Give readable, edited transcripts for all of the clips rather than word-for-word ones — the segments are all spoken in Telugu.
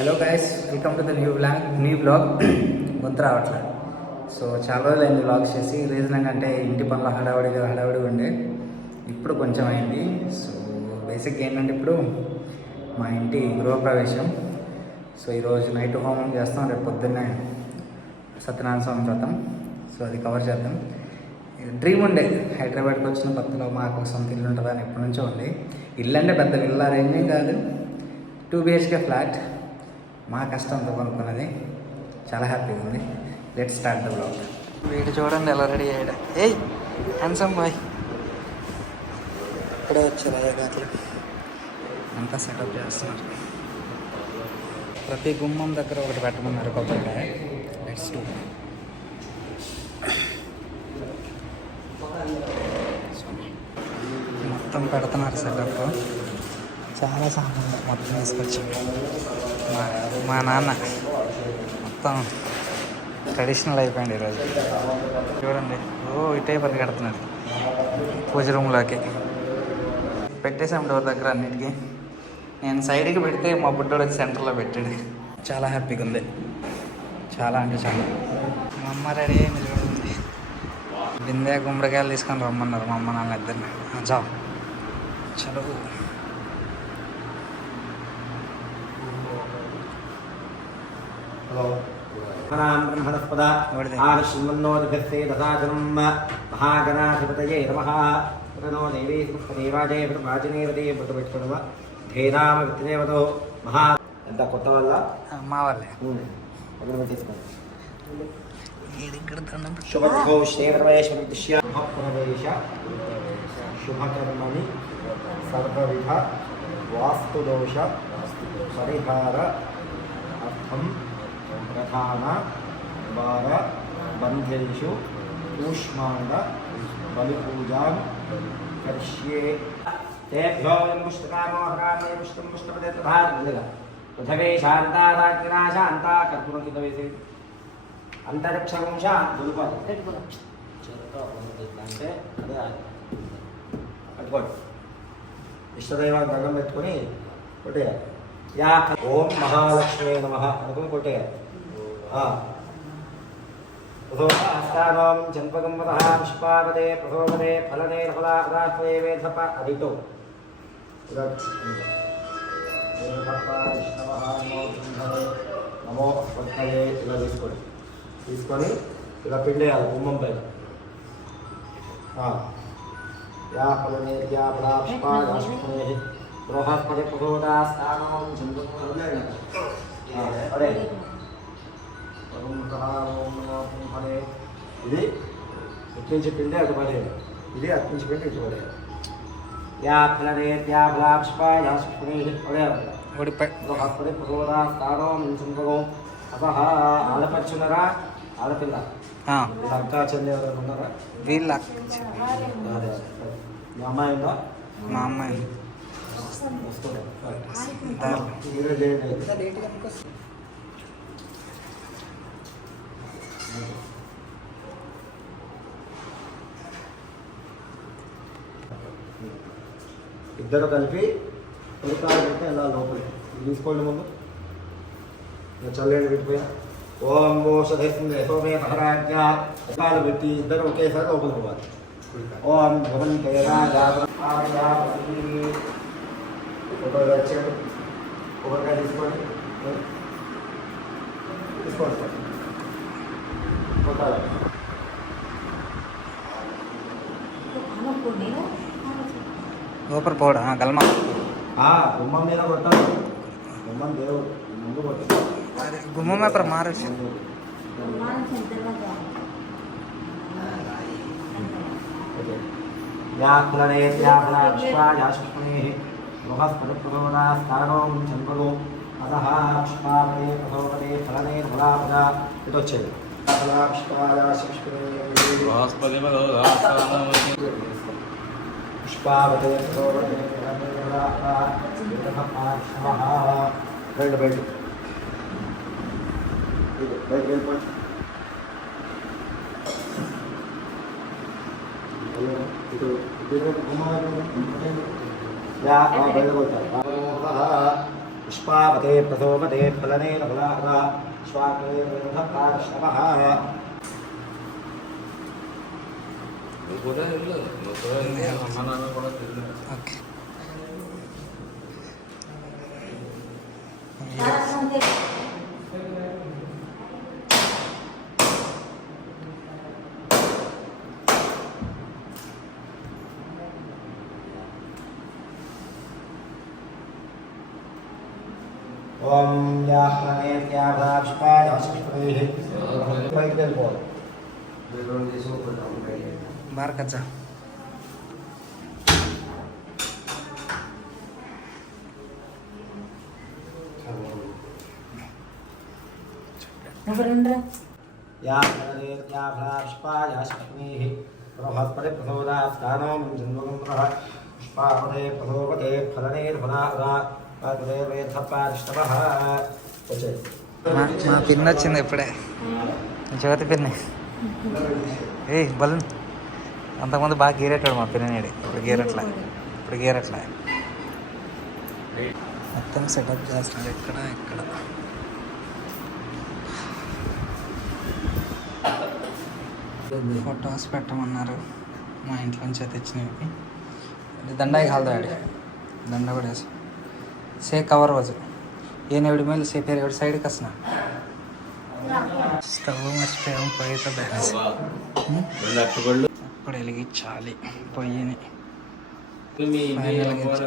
Hello guys, welcome to the new blog. గుర్తు రావట్లే. సో చాలా రోజులు అయింది బ్లాగ్స్ చేసి. రీజన్ ఏంటంటే ఇంటి పనులు హడావుడిగా ఉండే. ఇప్పుడు కొంచెం అయింది. సో బేసిక్గా ఏంటంటే ఇప్పుడు మా ఇంటి గృహప్రవేశం. సో ఈరోజు నైట్ హోమం చేస్తాం, రేపు పొద్దున్నే సత్యనారాయణ స్వామి వ్రతం. సో అది కవర్ చేద్దాం. డ్రీమ్ ఉండే హైదరాబాద్కి వచ్చిన కొత్తలో మాకు సొంత ఇల్లు ఉంటుందని ఎప్పటి నుంచో ఉంది. ఇల్లు అంటే పెద్ద విల్లా రేంజేం కాదు, 2 BHK ఫ్లాట్. మా కష్టంతో కొనుక్కున్నది. చాలా హ్యాపీగా ఉంది. Let's start the blog. వీడు చూడండి ఎలా రెడీ అయ్యాడు. ఏయ్ హ్యాండ్సమ్ బాయ్. ఇప్పుడే వచ్చారు అయ్యగారు, అంతా సెటప్ చేస్తున్నారు. ప్రతి గుమ్మం దగ్గర ఒకటి పెట్టమన్నారు కొబ్బరికాయ. Let's do. మొత్తం పెడుతున్నారు సెటప్. చాలా సామాన్లు మొత్తం తీసుకొచ్చాం. మా నాన్న మొత్తం ట్రెడిషనల్ అయిపోయింది ఈరోజు. చూడండి, ఇటే పరిగెడుతున్నాడు పూజ రూమ్లోకి. పెట్టేసాం డోర్ దగ్గర అన్నిటికీ. నేను సైడ్కి పెడితే మా బుడ్డోడు వచ్చి సెంటర్లో పెట్టాడు. చాలా హ్యాపీగా ఉంది, చాలా అంటే చాలా. మా అమ్మ రెడీ అయింది చూడండి. బిందె గుమ్మడికాయలు తీసుకొని రమ్మన్నారు మా అమ్మ నాన్న ఇద్దరిని. జాబ్ చదువు. బ్రహ్మణస్పద ఆశ్రమన్నోదగస్సే దశాచనం మహాగణాధిపతయే నమః. ప్రణో దేవీ దేవాజే వాచనేవదే బుద్ధ పెట్టుకోవడమా ధేరామ విత్తనేవతో మహా. ఎంత కొత్త వల్ల మా వాళ్ళే తీసుకోండి. శుభో శ్రీకరమేశ్వర శుభప్రవేశ శుభకర్మణి సర్వవిధ వాస్తుదోష పరిహార అర్థం ప్రధాన వార బంధేషు కూష్మాండ బలిపూజాం కరిష్యే. తేభ్యో పుష్పకామోహరామే పుష్పం పుష్పపదే తథా పృథవే శాంతారాజ్ఞా శాంతా కర్పూరకిత వేసే అంతరిక్షవంశ దులుపాలి అంటే అదే పట్టుకోండి. ఇష్టదైవాన్ని రంగం పెట్టుకొని కొట్టేయాలి. యా ఓం మహాలక్ష్మీ నమః అనుకుని కొట్టేయాలి. ప్రథోస్తానం జన్పగం వదః పుష్పాపదే ప్రథోపదే ఫలనే ఫలాపదాత్వే వేధప అదితో నమో పట్టయే ఇలా తీసుకొని ఇలా పిండేయాలి గుమ్మం పైన. యా ఫలనే యా ఫలా పుష్పా యాష్పనే బృహస్పతి ప్రచోదయాస్తానం అదే ఇది ఎక్కించి పిండి అటు పడేది, ఇది అక్కించి పిండి ఇటు పడేది. యా ఫలనే యా ఫలా పుష్పా యాష్పనే పడేయాలి. బృహస్పతి ప్రచోదయాస్తానం చింపకం అసహ. ఆడపడుచున్నారా ఆడపిల్ల అక్క చెల్లి ఎవరైనా ఉన్నారా? వీళ్ళ అదే మీ అమ్మాయి ఉందా? మా అమ్మాయి ఇద్దరు కలిపి ఉడకాలు పెట్టి అలా లోపలి తీసుకోండి. ముందు చల్లండి పెట్టిపోయిన. ఓం ఓషధమే మహారాజ్యాలు పెట్టి ఇద్దరు ఒకేసారి లోపలికి పోవాలి. ఓం భవన్ వచ్చాడు. కొబ్బరికాయ తీసుకోండి కొట్టాలి. లోపల పోవడం గల్మా గుమ్మం మీద కొట్టాలి. గుమ్మం దేవుడు ముందు కొట్టాలి. గుమ్మం మాత్రం మారేసి ఇటు వచ్చేది. పుష్పావతే రెండు బయట బయట వెళ్ళిపోయి ఇటు గుమ్మ బయట కొట్టాలి. पुष्पावते प्रसोमते फलनेन फलाहरा स्वाग्रेर्वृद्धप्राश्रमः ఓకే ओम याहने त्याभाष्पाय हस्पतेः पैदल बोल बाहर कर जा याहने त्याभाष्पाय हस्पतेः प्रभस्पते प्रसोदास्तानो मंजन्वगम्रः पुष्पावते प्रसोमते फलनेन फलाहरा स्वाग्रेर्वृद्धप्राश्रमः మా పిన్ వచ్చింది ఇప్పుడే జ్యోతి పిన్ ఏ బలూన్ అంతకుముందు బాగా గీరేటాడు మా పిన్ననేడు ఇప్పుడు గీరట్లా మొత్తం సెటప్ చేస్తున్నాడు ఇక్కడ ఫొటోస్ పెట్టమన్నారు మా ఇంట్లో నుంచి తెచ్చినవి దండాయి కాల్దాడు దండ కూడా వేసి సే కవర్ వాజు ఏం ఎవడి ಮೇಲೆ సే పేరు ఎవడి సైడ్కి వస్తున్నా స్టవ్ మర్చిపోయాం పొయ్యితో బ్యాలెన్స్ ఇప్పుడు వెలిగించాలి పొయ్యిని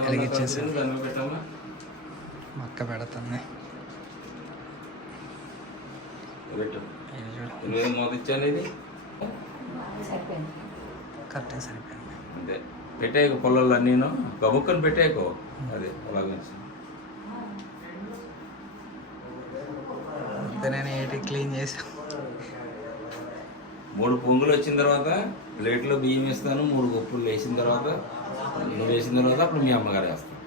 వెలిగించేసి మక్క పెడుతుంది కరెక్ట్గా సరిపోయింది అంతే పెట్టేయకు పొలాలు అన్నీను గబుక్కని పెట్టేయకు అదే అలాగే నేను ఏంటి క్లీన్ చేసాను 3 పొంగులు వచ్చిన తర్వాత ప్లేట్లో బియ్యం వేస్తాను 3 గొప్పులు వేసిన తర్వాత నువ్వు వేసిన తర్వాత అప్పుడు మీ అమ్మగారు వేస్తాను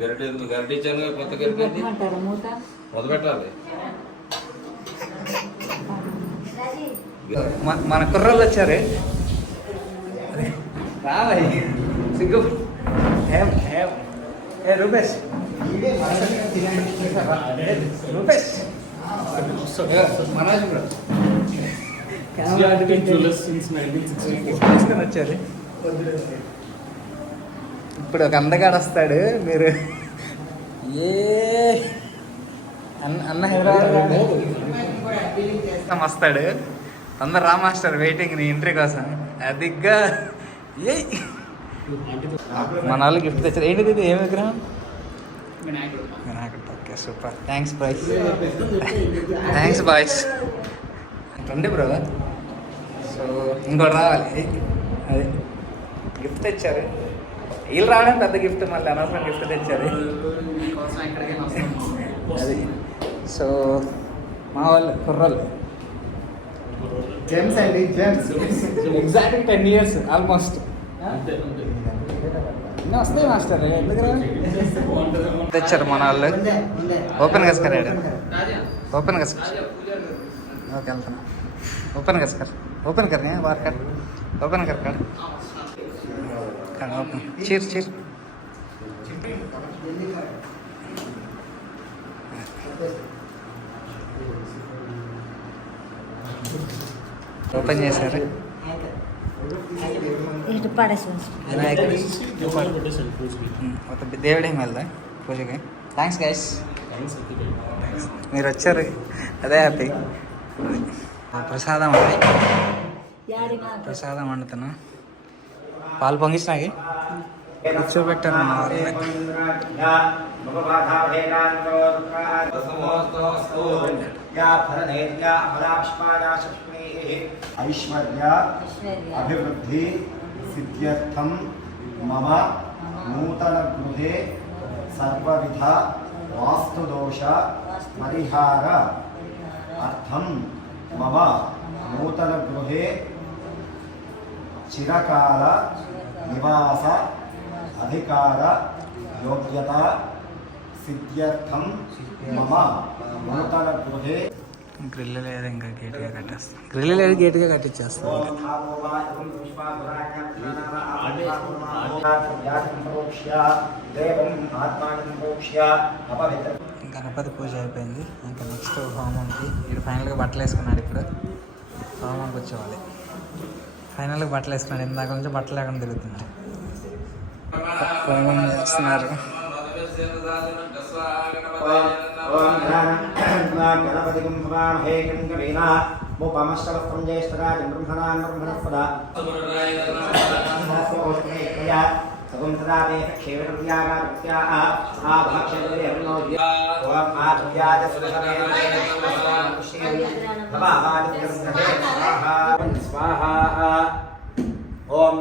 గరిటె ఇచ్చాను కొత్త గరిటె మొదలు పెట్టాలి మన కుర్రోళ్ళు వచ్చారే రావయ్య సిగ్గు ఏ రూపేష్ రూపేష్ మనోజ్ బ్రో తీసుకొని వచ్చారు ఇప్పుడు ఒక అందగాడు వస్తాడు మీరు ఏ అన్న హైదరాబాద్ వస్తాడు అందరు రా మాస్టర్ వెయిటింగ్ నీ ఎంట్రీ కోసం అదిగ్గా ఏ మన వాళ్ళు గిఫ్ట్ తెచ్చారు ఏంటిది ఇది ఏం విగ్రహం వినాయకుడు okay super thanks boys thanks boys రండి బ్రో సో ఇంకోటి రావాలి అదే గిఫ్ట్ తెచ్చారు వీళ్ళు రావడం పెద్ద గిఫ్ట్ మళ్ళీ అనవసరం గిఫ్ట్ తెచ్చారు అది సో మా వాళ్ళు కుర్రోళ్ళు జెమ్స్ అండి జెమ్స్ ఎగ్జాక్ట్ 10 years ఆల్మోస్ట్ ఇంకా వస్తాయి మాస్టర్ ఎందుకు తెచ్చారు మన వాళ్ళు open Kaskar open Kaskar okay వెళ్తున్నా ఓపెన్ కస్కర్ ఓపెన్ కర్ బార్ కర్ ఓపెన్ కర్ కడ ఓపెన్ చీర్ చీర్ ఓపెన్ చేశారు వినాయకుడు ఒక దేవుడే వెళ్దా పూజకి థ్యాంక్స్ గైస్ మీరు వచ్చారు అదే హ్యాపీ ప్రసాదం అది ప్రసాదం వండుతున్నా పాలు పొంగించినాకి కూర్చోబెట్టారు మా వాళ్ళని ऐश्वर्य अभिवृद्धि सिद्ध्यर्थम मम नूतन गृहे सर्वविध वास्तुदोष परिहार अर्थम मम नूतन गृहे चिरकाल निवास अधिकार योग्यता सिद्ध्यर्थम मम नूतन गृहे గ్రిల్ లేదు, ఇంకా గేట్గా కట్టేస్తాం. గ్రిల్ లేదు, గేట్గా కట్టించేస్తాం. గణపతి పూజ అయిపోయింది. ఇంకా నెక్స్ట్ హోమంకి ఇప్పుడు ఫైనల్గా బట్టలు వేసుకున్నాడు. ఇప్పుడు హోమంకి వచ్చేవాలి. ఫైనల్గా బట్టలు వేసుకున్నాడు. ఇందాక నుంచి బట్టలు లేకుండా తిరుగుతున్నాడు. హోమం చేస్తున్నారు. గణపతి ముపమశ్రవస్తం జ్యేష్ఠరాజ బ్రహ్మణాన్ బ్రహ్మణస్పద సగం సదా తే క్షేమర్యాగాత్యాః ఆభక్షతే అరుణోద్య ఓం ఆధ్యాయ స్వాహా ఓం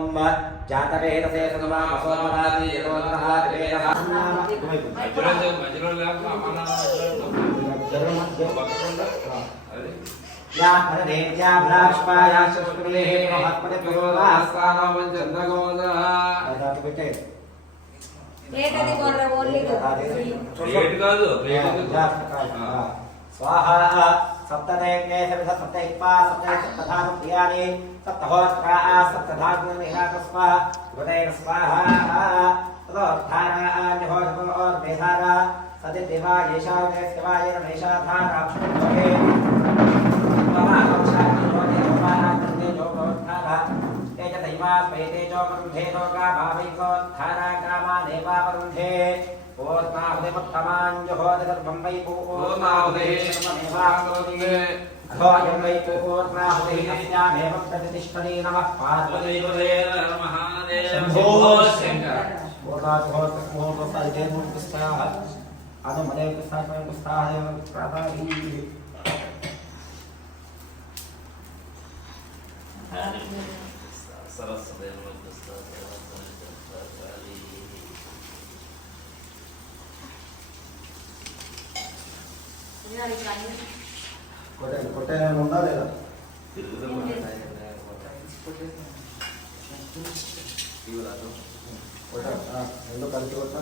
జాతవేదసే సదమాసోమరాతి యతోనః వేదః या भरदेव्या भ्राष्पाया सुष्कृलेः महत्पदे पुरोदास्तानवं चन्द्रगोदा दातु बेटे ఏటది కొర్ర ఓన్లీ ప్లేట్ కాదు स्वाहा सप्तदेव्ये सविध सप्तैक्पा सप्तधातु प्रियाणि सप्तहोत्रा सप्तधातुनिराकस्वा गुणैः स्वाहा तदोत्थाना अन्यहोषको और बेधारा सदि देवा येषा देवाय रमेशा धारा भवे स्वाहा कक्षानि होते सोमाना कृते जो भवत्थारा तेज दैवा स्वेते जो वरुन्धे लोका भावैकोत्थारा ग्रामा देवा वरुन्धे ओर्माहुदेवत्तमाञ्जहोद सर्वं वै पूर्णाहुदेशममेवाङ्गोदिवे अथोऽयं वै पूर्णाहुदेशस्यामेव प्रतिष्ठति नमः पार्वतीपदे महादेव शम्भो शङ्कर पूर्णाहुदेशमुत्कृष्टाः अनुमदेवकृष्टाः प्राताहि सरस्वती కొట్టే ఉందా లేదా రెండు కలిసి కొట్టా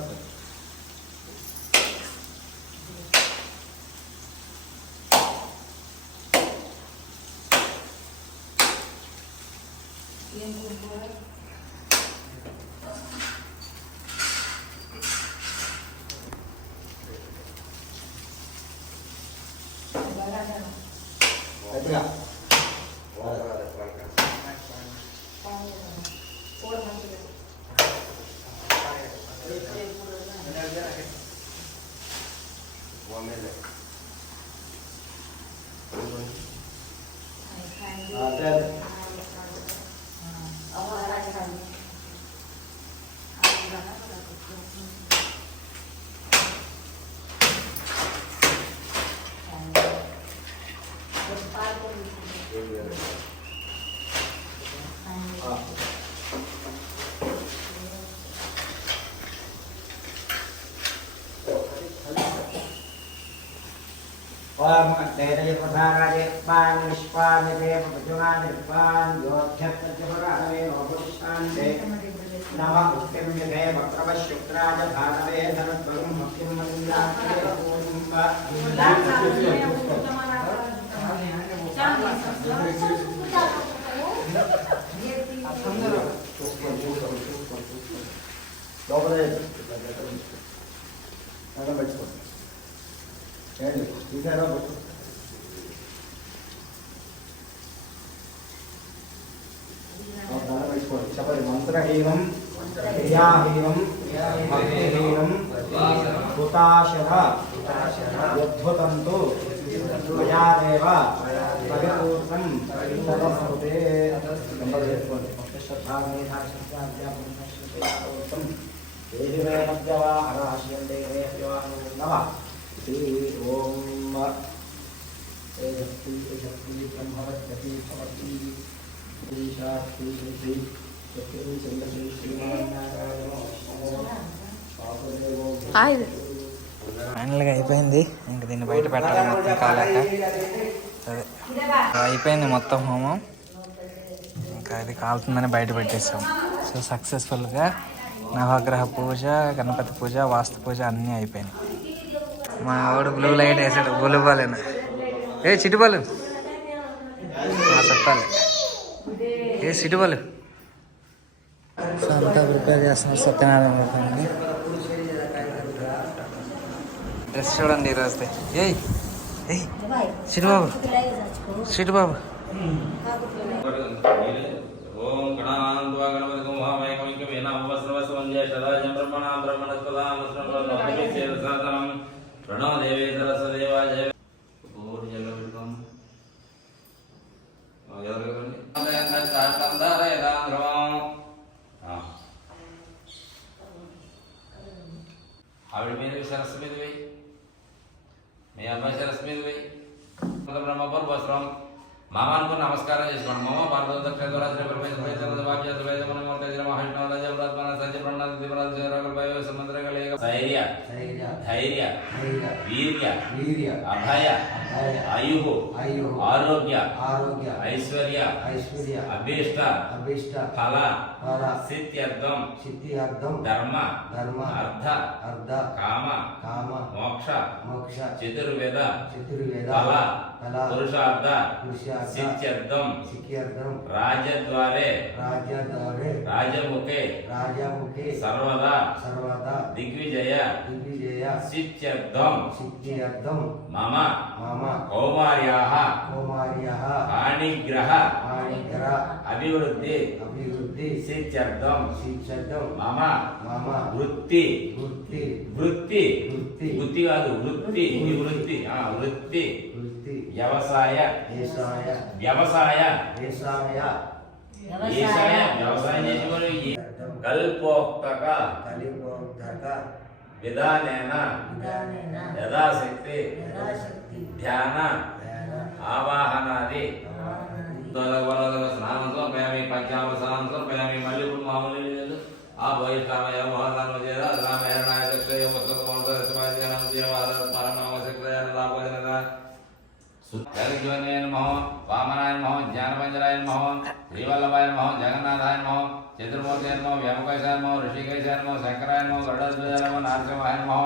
ओम अद्वैतय प्रधानाय पान विश्वान देव भजुनान विद्वान योध्यत्रजपरावे नोपदिशान्ते नमः उत्तिम्यते वक्रवशुक्राज भानवे धनद्वरुं भक्तिं मलिन्दात्रे पूर्णिम्बा లోపలే నగం పెట్టుకో ఏంటి తీసారా బొట్టు నగం పెట్టుకోండి చెప్పండి మంత్రహీనం క్రియాహీనం భక్తిహీనం హుతాశర యద్భుతంతు మయాదేవ పరిపూర్ణం తదస్మృతే నెంబర్ చేసుకోండి శ్రద్ధాత్మం దేహి మే మధ్యవాహరాశ్యం దేవే నమః శ్రీ ఓం తేజస్వి తేజస్వి బ్రహ్మవత్యతి భవతి శ్రీశాస్త్రి శ్రీ సత్యం చంద్రశ్రీ శ్రీమన్నారాయణ ఫైనల్గా అయిపోయింది. ఇంక దీన్ని బయట పెట్టాలి మొత్తం కాలేక. అదే అయిపోయింది మొత్తం హోమం. ఇంకా ఇది కాలుతుందని బయట పెట్టేసాం. సో సక్సెస్ఫుల్గా నవగ్రహ పూజ, గణపతి పూజ, వాస్తు పూజ అన్నీ అయిపోయినాయి. మా వాడు బ్లూ లైట్ వేసాడు. బులుబాలేనా ఏ చిటిపల్లు చెప్పాలి ఏ చిటిపల్లు సో అంతా ప్రిపేర్ చేస్తున్నారు సత్యనారాయణ వ్రతాన్ని. డ్రెస్ చూడండి ఈరోజు. ఏయ్ ఏయ్ చిటిబాబు చిటిబాబు ఓం గణానాన్వా గణపతి మహామేకమికమేన అవస్రవస్వం జ్యేష్ఠరాజం బ్రహ్మణాం బ్రహ్మణస్పదాం ముస్లిం ప్రణో దేవే సరస్వదేవాయ ఓం జల విద్వం ఎవరు ఆవిడ మీద సరస్సు మీద పోయి మీ అబ్బాయి సరస్సు మీద పోయి బ్రహ్మపూర్ వస్త్రం మామానికి నమస్కారం చేసుకోండి. మామ భారత దక్షిణ ద్వారా శ్రీ బ్రహ్మేశ్వర ధైర్య ధైర్య వీర్య అభయ ఆయు ఆరోగ్య ఐశ్వర్య అభీష్ట ఫల సిద్ధ్యర్థం ధర్మ అర్థ కామ మోక్ష చతుర్వేద ఫల పురుషార్థ సిద్ధ్యర్థం రాజద్వారే రాజముఖే సర్వదా దిగ్విజయ సిద్ధ్యర్థం మమ కౌమార్యాః హానిగ్రహ అభివృద్ధి సిద్ధ్యర్థం మమ వృత్తి కాదు వృత్తి వ్యవసాయ వ్యవసాయం చేసి కల్పోక్తక విధానేన యథాశక్తి ధ్యాన ఆవాహనాది స్నానం సమర్పయామి పంచామ స్నానం సమర్పయామి. మళ్ళీ ఇప్పుడు మామూలు లేదు ఆ బహిష్కామయ మోహనాన్ని చేదా రామయ దక్షయ జగజ్యోనే నమః వామనాయ నమః జ్ఞానపంజరాయ నమః శ్రీవల్లభాయ నమః జగన్నాథాయ నమః చతుర్మూర్తయ నమః వ్యామకేశాయ నమః ఋషికేశాయ నమః శంకరాయ నమః గరుడాధ్వజాయ నమః నారసింహాయ నమః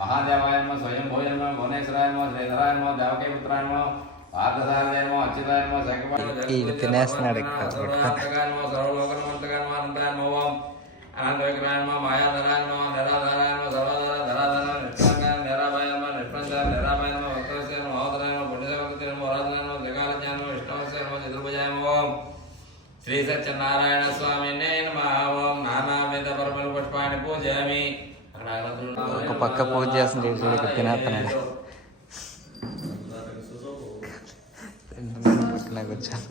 మహాదేవాయ నమః స్వయంభూయ నమః భువనేశ్వరాయ నమః శ్రీధరాయ నమః దేవకీపుత్రాయ నమః పార్థసారథాయ నమః అచ్యుతాయ నమః తినేస్తున్నాడు సర్వలోకనమంతగాయ నమః అనంతాయ నమః అనంత విగ్రహాయ నమః మాయాధరాయ నమః నిరాధారాయ నమః సర్వధర ధరాధర నిష్కలంకాయ నిరాభయ నమః నిష్పంచాయ నిరాభయ నమః భక్తవత్సయ నమః మహోదరాయ నమః పుణ్యసమృతి నమః వరాధనాయ నమః దిగాలజ్ఞాయ నమః విష్ణువత్సయ నమః చతుర్భుజాయ నమః శ్రీ సత్యనారాయణ స్వామినే నమః. ఓం నానావిధ పరమలు పుష్పాన్ని పూజయామి. ఒక పక్క పూజ చేస్తుంది తినేస్తున్నాడు. నాకు వచ్చాను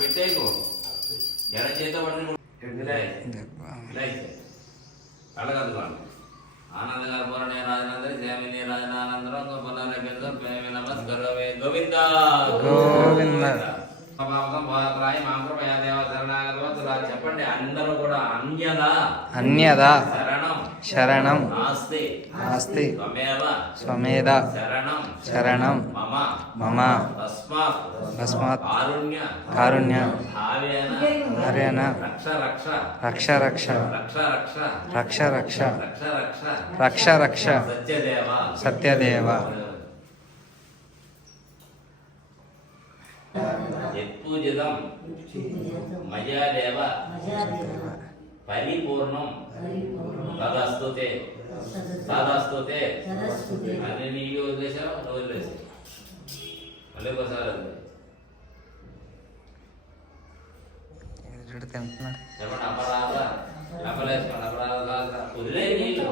పెట్టేకు ఎడ చేత అడగదుకోండి. ఆనంద గర్భరణే రాజనందరి శ్యామిని రాజనానందరం నమస్కరమే గోవింద గోవింద. చెప్పండి అందరూ కూడా అన్యద శరణం నాస్తి స్వమేధ శరణం మమ తస్మాత్ కారుణ్య భార్యన రక్ష సత్యదేవ యత్పూజితం మయాదేవ పరిపూర్ణం తదస్తుతే అని నీకు వదిలేసావు నువ్వు వదిలేసి మళ్ళీ ఒకసారి తింటున్నాడు. చెప్పండి అపరాధ అపలేసుకోండి అపరాధ వదిలే నీళ్ళు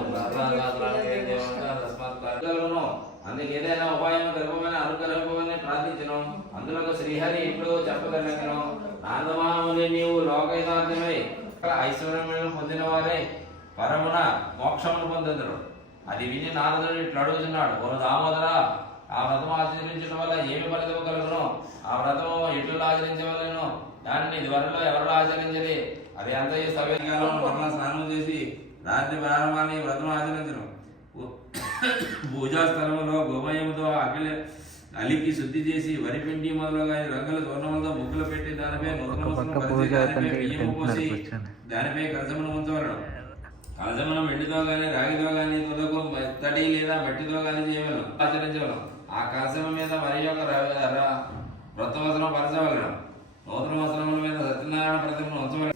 అందుకు ఏదైనా ఉపాయం గర్భమైన అనుగ్రహమని ప్రార్థించను. అందులో శ్రీహరి ఇప్పుడు చెప్పగలను. నారదమాముని నీవు లోకైతార్థమై ఐశ్వర్యములను పొందిన వారే పరమున మోక్షమును పొందెదరు. అది విని నారదుడు ఇట్లు అడుగుతున్నాడు. ఓ దామోదర, ఆ వ్రతం ఆచరించడం వల్ల ఏమి ఫలితము కలుగును? ఆ వ్రతము ఎట్లు ఆచరించవలను? దానిని ఇదివరలో ఎవరు ఆచరించది? అది అంత సవ్యంగా స్నానం చేసి రాత్రి ప్రారంభాన్ని వ్రతం ఆచరించను. పూజా స్థలంలో గోమయంతో అఖిల అలికి శుద్ధి చేసి వరి పిండి మొదలుగా రంగుల తోరణములతో ముగ్గులు పెట్టి దానిపై నూతన వస్త్రం పరిచి దానిపై బియ్యము పోసి దానిపై కలశమును ఉంచవలను. కలశమును వెండితో గాని రాగితో గాని తుదకు మెత్తటి లేదా మట్టితో గాని చేయవలను ఆచరించవలను. ఆ కలశము మీద మరి యొక్క వృత్త వస్త్రం పరచవలను. నూతన వస్త్రముల మీద సత్యనారాయణ ప్రతిమను ఉంచవలను.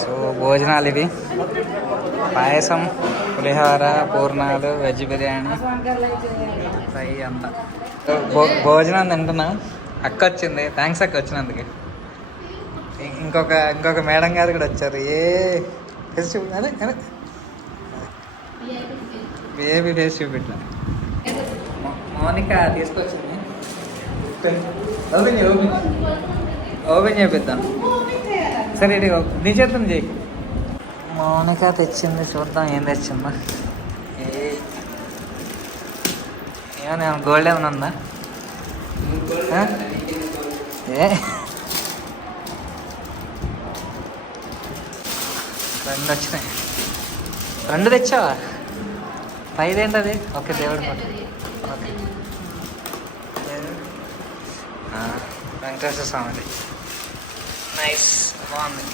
సో భోజనాలు ఇవి పాయసం, పులిహోర, పూర్ణాలు, వెజ్ బిర్యానీ, ఫ్రై అంతా. సో భోజనం తింటున్నా. అక్క వచ్చింది, థ్యాంక్స్ అక్క వచ్చినందుకు. ఇంకొక మేడం గారు కూడా వచ్చారు. ఫేస్ చూపి అదే అదే బేబీ ఫేస్ చూపిట్లా. మౌనిక తీసుకొచ్చింది. ఓపెన్ చేపిద్దాం. సరే ఇది నీ చేద్దాం చేయి. మౌనిక తెచ్చింది, చూద్దాం ఏం తెచ్చిందా. ఏమన్నా గోల్డ్ ఏమైనా ఉందా? ఏ 2 వచ్చినాయి. 2 తెచ్చావా? 5 ఏంటది? ఓకే దేవుడి ఫోటో. ఓకే వెంకటేశ్వర స్వామిది. నైస్, బాగుంది.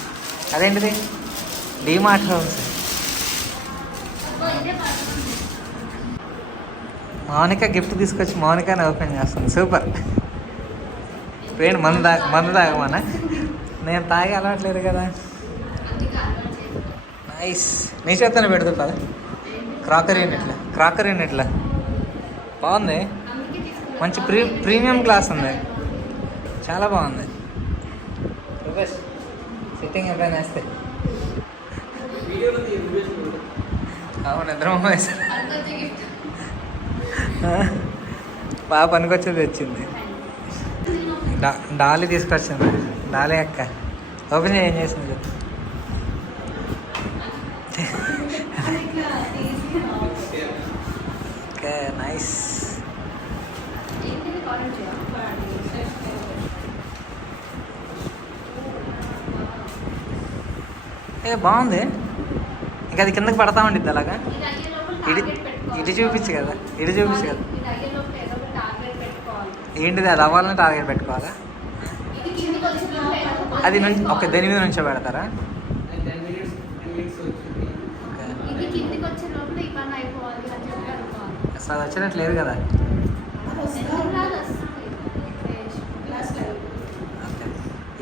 అదేంటిది? డీమార్ట్ హౌస్. మౌనిక గిఫ్ట్ తీసుకొచ్చి మౌనికానే ఓపెన్ చేస్తుంది. సూపర్. పేరు మందు తాగమనా? నేను తాగి అలవాట్లేదు కదా. నైస్. నీ చేతనే పెడుతుందా? క్రాకరీ ఇట్లా బాగుంది. మంచి ప్రీమియం క్లాస్ ఉంది, చాలా బాగుంది. సిట్టింగ్ ఎప్పుడైనా వేస్తే అవును ఇద్దరం వేసారు. బాగా పనికొచ్చేది తెచ్చింది. డాలీ తీసుకొచ్చింది. డాలీ అక్క ఓపెన్ ఏం చేసింది చెప్పు. Okay nice. బాగుంది. ఇంకా అది కిందకి పడతా ఉండిద్ది అలాగా. ఇటు చూపించు కదా. ఏంటిది? అది అవ్వాలని టార్గెట్ పెట్టుకోవాలా? అది ఓకే, దేని మీద నుంచో పెడతారా? అసలు వచ్చినట్లేదు కదా.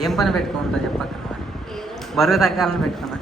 ఏం పని పెట్టుకుంటా చెప్పక్క. బరువు తగ్గాలని పెట్టుకున్నా.